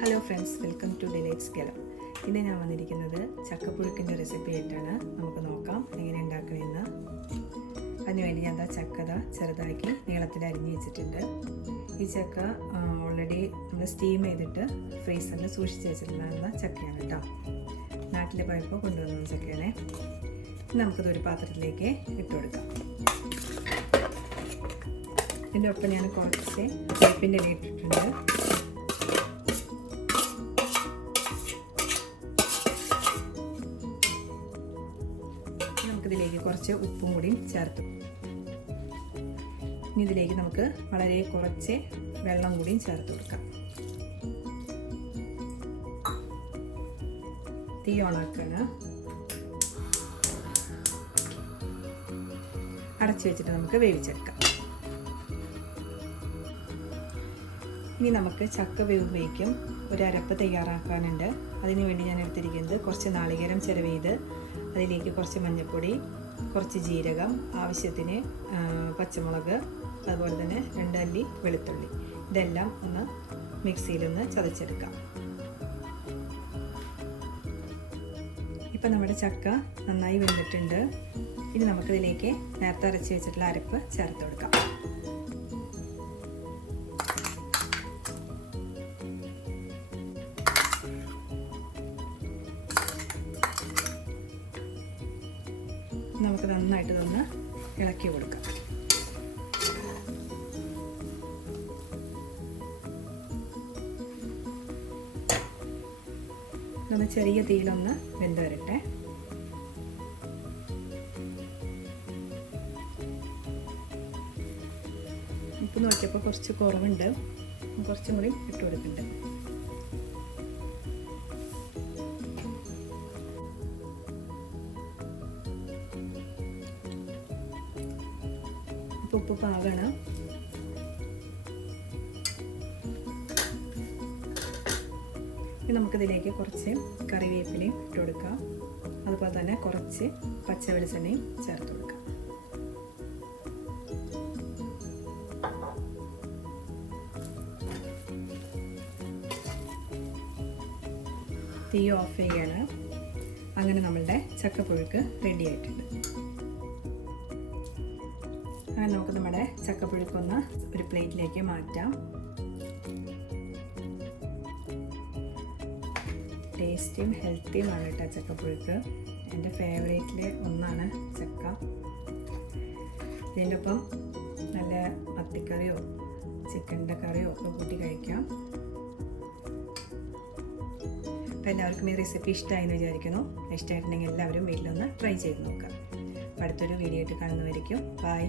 Hello friends welcome to delights ഗലം ഇന്ന് ഞാൻ വന്നിരിക്കുന്നത് ചക്കപ്പുഴുക്കിന്റെ റെസിപ്പി ആയിട്ടാണ്. നമുക്ക് നോക്കാം എങ്ങനെ ഉണ്ടാക്കണമെന്ന്. അതിനുവേണ്ടി ഞാൻ എന്താ ചക്കത ചെറുതാക്കി നീളത്തിൽ അരിഞ്ഞു വെച്ചിട്ടുണ്ട്. ഈ ചക്ക ഓൾറെഡി നമ്മൾ സ്റ്റീം ചെയ്തിട്ട് ഫ്രീസറിൽ സൂക്ഷിച്ച് വെച്ചിട്ടുണ്ടായിരുന്ന ചക്കയാണ് കേട്ടോ നാട്ടിൽ പോയപ്പോൾ കൊണ്ടുവന്ന ചക്കയാണേ. നമുക്കത് ഒരു പാത്രത്തിലേക്ക് ഇട്ട് കൊടുക്കാം. ഇതിന്റെ ഒപ്പം ഞാൻ കുറച്ച് വേപ്പിന്റെ ഇല ഇട്ടിട്ടുണ്ട്. നമുക്കിതിലേക്ക് കുറച്ച് ഉപ്പും കൂടി ചേർത്തു. ഇനി ഇതിലേക്ക് നമുക്ക് വളരെ കുറച്ച് വെള്ളം കൂടിയും ചേർത്ത് കൊടുക്കാം. തീ ഓണാക്കാണ്. അടച്ചു വെച്ചിട്ട് നമുക്ക് വേവിച്ചെടുക്കാം. ഇനി നമുക്ക് ചക്ക ഉപയോഗിക്കും ഒരു അരപ്പ് തയ്യാറാക്കാനുണ്ട്. അതിന് വേണ്ടി ഞാൻ എടുത്തിരിക്കുന്നത് കുറച്ച് നാളികേരം ചിരവിയത് അതിലേക്ക് കുറച്ച് മഞ്ഞൾപ്പൊടി കുറച്ച് ജീരകം ആവശ്യത്തിന് പച്ചമുളക് അതുപോലെ തന്നെ രണ്ട് അല്ലി വെളുത്തുള്ളി. ഇതെല്ലാം ഒന്ന് മിക്സിയിലൊന്ന് ചതച്ചെടുക്കാം. ഇപ്പം നമ്മുടെ ചക്ക നന്നായി വെന്തിട്ടുണ്ട്. ഇനി നമുക്കിതിലേക്ക് നേരത്തെ അരച്ച് വെച്ചിട്ടുള്ള അരപ്പ് ചേർത്ത് കൊടുക്കാം. നമുക്ക് നന്നായിട്ട് ഇതൊന്ന് ഇളക്കി കൊടുക്കാം. ഇതൊന്ന് ചെറിയ തീയിലൊന്ന് വെന്ത് വരട്ടെ ഉപ്പ് നോക്കിയപ്പോൾ കുറച്ച് കുറവുണ്ട്. കുറച്ചും കൂടി ഇട്ട് കൊടുക്കുന്നുണ്ട് ഇപ്പോൾ ഉപ്പ് പാകണം. ഇനി നമുക്കിതിലേക്ക് കുറച്ച് കറിവേപ്പിലയും ഇട്ട് കൊടുക്കാം. അതുപോലെ തന്നെ കുറച്ച് പച്ച വെളിച്ചെണ്ണയും ചേർത്ത് കൊടുക്കാം. തീ ഓഫ് ചെയ്യാണ്. അങ്ങനെ നമ്മളുടെ ചക്കപ്പുഴുക്ക് റെഡി ആയിട്ടുണ്ട്. അങ്ങനെ നമുക്ക് നമ്മുടെ ചക്കപ്പുഴുക്കൊന്ന് ഒരു പ്ലേറ്റിലേക്ക് മാറ്റാം. ടേസ്റ്റിയും ഹെൽത്തിയുമാണ് കേട്ടോ ചക്കപ്പുഴുക്ക്. എന്റെ ഫേവറേറ്റിൽ ഒന്നാണ് ചക്ക. ഇതിന്റെ ഒപ്പം നല്ല മത്തിക്കറിയോ ചിക്കന്റെ കറിയോ ഒക്കെ കൂട്ടി കഴിക്കാം. അപ്പോൾ എല്ലാവർക്കും ഈ റെസിപ്പി ഇഷ്ടമായി എന്ന് വിചാരിക്കുന്നു. ഇഷ്ടമായിട്ടുണ്ടെങ്കിൽ എല്ലാവരും വീട്ടിലൊന്ന് ട്രൈ ചെയ്ത് നോക്കാം. അടുത്തൊരു വീഡിയോ ആയിട്ട് കാണുന്നവരിക്കും ബൈ